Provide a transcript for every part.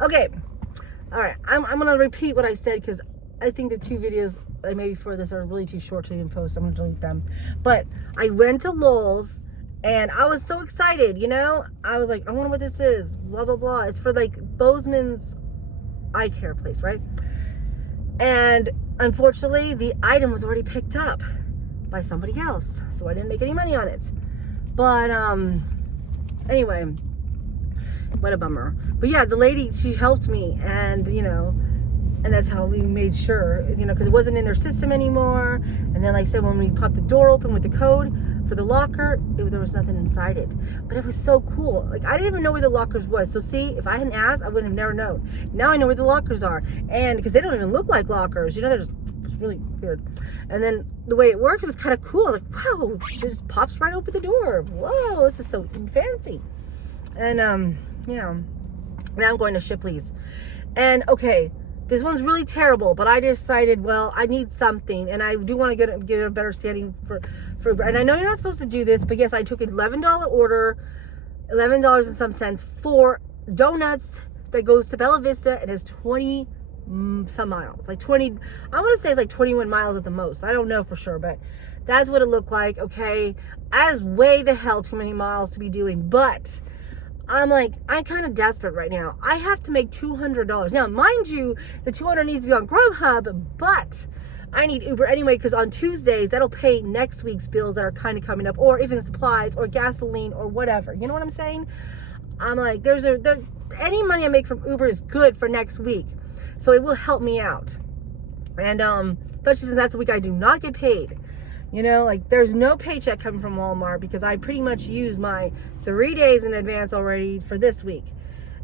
Okay. All right. I'm going to repeat what I said because I think the 2 videos I made before this are really too short to even post. I'm going to delete them. But I went to Lowe's and I was so excited, you know? I was like, I wonder what this is. Blah, blah, blah. It's for like Bozeman's eye care place, right? And unfortunately, the item was already picked up by somebody else. So I didn't make any money on it. But anyway, what a bummer. But yeah, the lady, she helped me, and you know, and that's how we made sure, you know, because it wasn't in their system anymore. And then, like I said, when we popped the door open with the code for the locker, there was nothing inside it. But it was so cool. Like, I didn't even know where the lockers was. So see, if I hadn't asked, I would have never known. Now I know where the lockers are. And because they don't even look like lockers, you know, they're just, it's really weird. And then the way it worked, it was kind of cool. Like, wow, it just pops right open the door. Whoa, this is so fancy. And yeah, now I'm going to Shipley's. And okay, this one's really terrible, but I decided, well, I need something, and I do want to get a better standing for. And I know you're not supposed to do this, but yes, I took an $11 order, $11 and some cents for donuts that goes to Bella Vista. It has 20 some miles, like 20. I want to say it's like 21 miles at the most. I don't know for sure, but that's what it looked like. Okay, that is way the hell too many miles to be doing, but I'm like, I'm kind of desperate right now. I have to make $200. Now, mind you, the $200 needs to be on Grubhub, but I need Uber anyway, because on Tuesdays, that'll pay next week's bills that are kind of coming up, or even supplies, or gasoline, or whatever. You know what I'm saying? I'm like, any money I make from Uber is good for next week, so it will help me out. And especially since that's the week I do not get paid. You know, like, there's no paycheck coming from Walmart because I pretty much used my 3 days in advance already for this week.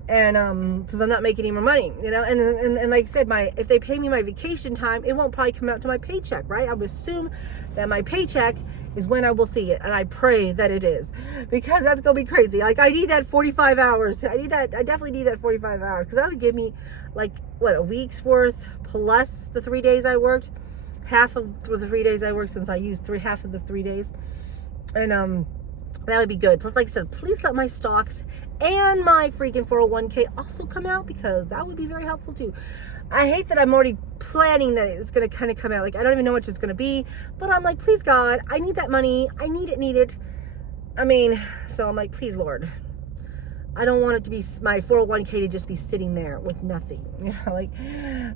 And because I'm not making any more money, you know, and like I said, if they pay me my vacation time, it won't probably come out to my paycheck, right? I would assume that my paycheck is when I will see it, and I pray that it is, because that's gonna be crazy. Like, I need that 45 hours. I definitely need that 45 hours, because that would give me like, what, a week's worth plus the 3 days I worked, half of the 3 days I worked, since I used half of the 3 days, and that would be good. Plus, like I said, please let my stocks and my freaking 401k also come out, because that would be very helpful too. I hate that I'm already planning that it's going to kind of come out. Like, I don't even know what it's going to be, but I'm like, please God, I need that money. I need it. I mean, so I'm like, please Lord, I don't want it to be my 401k to just be sitting there with nothing. You know, like,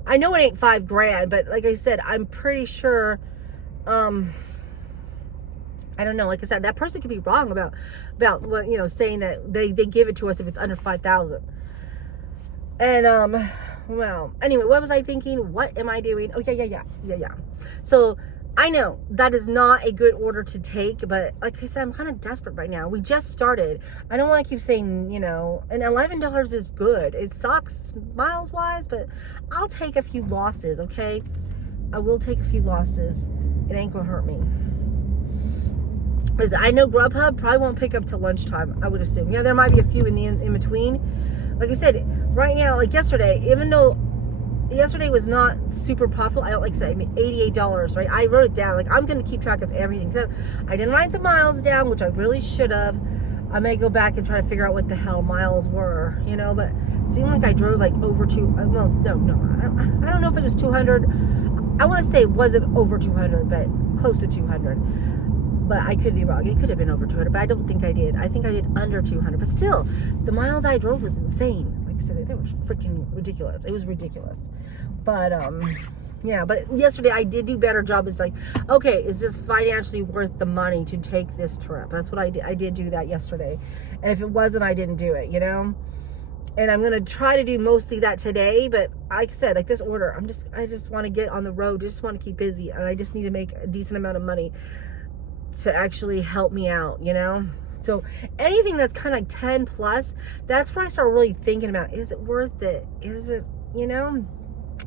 I know it ain't $5,000, but like I said, I'm pretty sure, I don't know. Like I said, that person could be wrong about what, you know, saying that they give it to us if it's under 5,000. And well, anyway, what was I thinking? What am I doing? Oh yeah. So I know that is not a good order to take, but like I said, I'm kind of desperate right now. We just started. I don't want to keep saying, you know, and $11 is good. It sucks miles wise, but I'll take a few losses. Okay, I will take a few losses. It ain't gonna hurt me. Because I know Grubhub probably won't pick up till lunchtime, I would assume. Yeah, there might be a few in between. Like I said, right now, like yesterday, even though yesterday was not super profitable, I don't like to say, I mean, $88, right? I wrote it down. Like, I'm going to keep track of everything. So I didn't write the miles down, which I really should have. I may go back and try to figure out what the hell miles were, you know, but it seemed like I drove like over well, no. I don't know if it was 200. I want to say it wasn't over 200, but close to 200. But I could be wrong. It could have been over 200, but I don't think I did. I think I did under 200. But still, the miles I drove was insane. Like I said, they were freaking ridiculous. It was ridiculous. But, yeah. But yesterday, I did do a better job. It's like, okay, is this financially worth the money to take this trip? That's what I did. I did do that yesterday. And if it wasn't, I didn't do it, you know? And I'm going to try to do mostly that today. But like I said, like this order, I just want to get on the road. Just want to keep busy. And I just need to make a decent amount of money to actually help me out, you know? So anything that's kind of like 10 plus, that's where I start really thinking about, is it worth it? Is it, you know?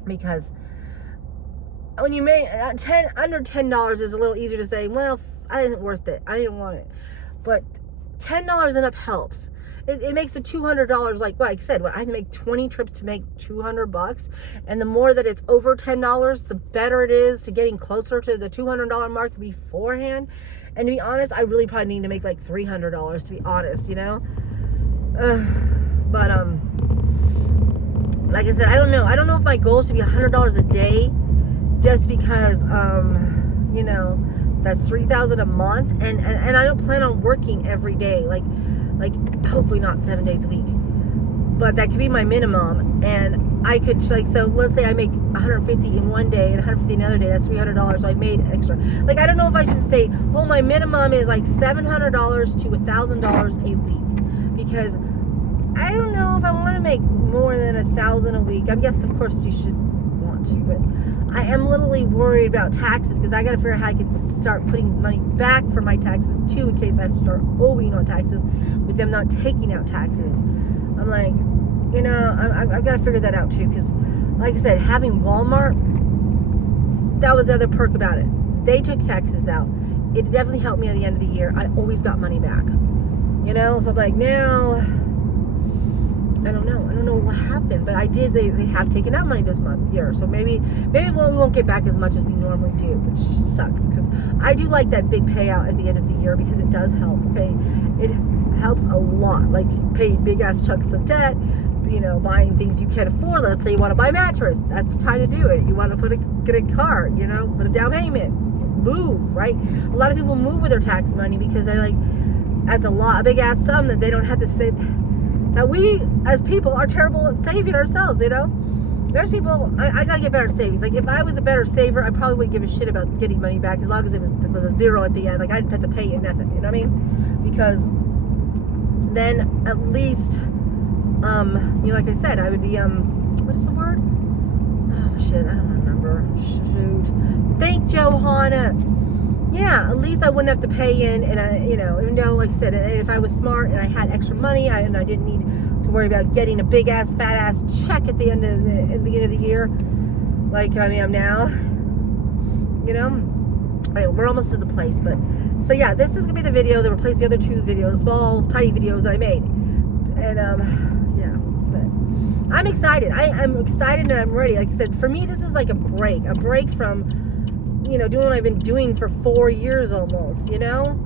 Because when you make under $10 is a little easier to say, well, I didn't worth it. I didn't want it. But $10 and up helps. It makes the $200, like I said, I can make 20 trips to make $200, and the more that it's over $10, the better it is to getting closer to the $200 mark beforehand. And to be honest, I really probably need to make like $300, to be honest, you know. But like I said, I don't know if my goal should be $100 a day, just because you know, that's $3,000 a month, and I don't plan on working every day, like hopefully not 7 days a week, but that could be my minimum. And I could, like, so let's say I make 150 in one day and 150 another day, that's $300, so I made extra. Like, I don't know if I should say, oh, my minimum is like $700 to $1,000 a week, because I don't know if I want to make more than $1,000 a week. I guess, of course, you should want to, but I am literally worried about taxes, because I got to figure out how I can start putting money back for my taxes too, in case I have to start owing on taxes with them not taking out taxes. I'm like, you know, I've got to figure that out too, because like I said, having Walmart, that was the other perk about it. They took taxes out. It definitely helped me at the end of the year. I always got money back, you know. So I'm like, now I don't know what happened, but I did. They have taken out money this year, so maybe we won't get back as much as we normally do, which sucks, because I do like that big payout at the end of the year, because it does help. Okay, it helps a lot. Like, pay big ass chunks of debt, you know, buying things you can't afford. Let's say you want to buy a mattress, that's the time to do it. You want to get a car, you know, put a down payment, move, right? A lot of people move with their tax money, because they're like, that's a big ass sum that they don't have to save. That we as people are terrible at saving ourselves, you know. There's people, I gotta get better at savings. Like, if I was a better saver, I probably wouldn't give a shit about getting money back, as long as it was a zero at the end. Like, I didn't have to pay it, nothing, you know what I mean? Because then at least, you know, like I said, I would be, what's the word? Oh, shit, I don't remember. Shoot. Thank Johanna. Yeah, at least I wouldn't have to pay in, and I, you know, even though, like I said, if I was smart and I had extra money, and I didn't need to worry about getting a big ass, fat ass check at the end of the beginning of the year, like I am now, you know. All right, we're almost to the place, but so yeah, this is gonna be the video that replaced the other two videos, small, tiny videos that I made, and yeah, but I'm excited. I'm excited and I'm ready. Like I said, for me, this is like a break from, you know, doing what I've been doing for 4 years almost, you know.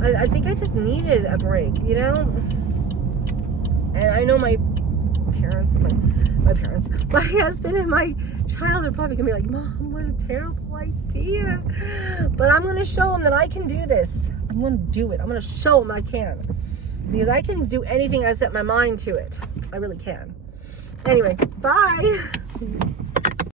I think I just needed a break, you know. And I know my parents and my parents, my husband and my child are probably gonna be like, Mom, what a terrible idea. But I'm gonna show them that I can do this. I'm gonna do it. I'm gonna show them I can, because I can do anything I set my mind to it. I really can. Anyway, bye.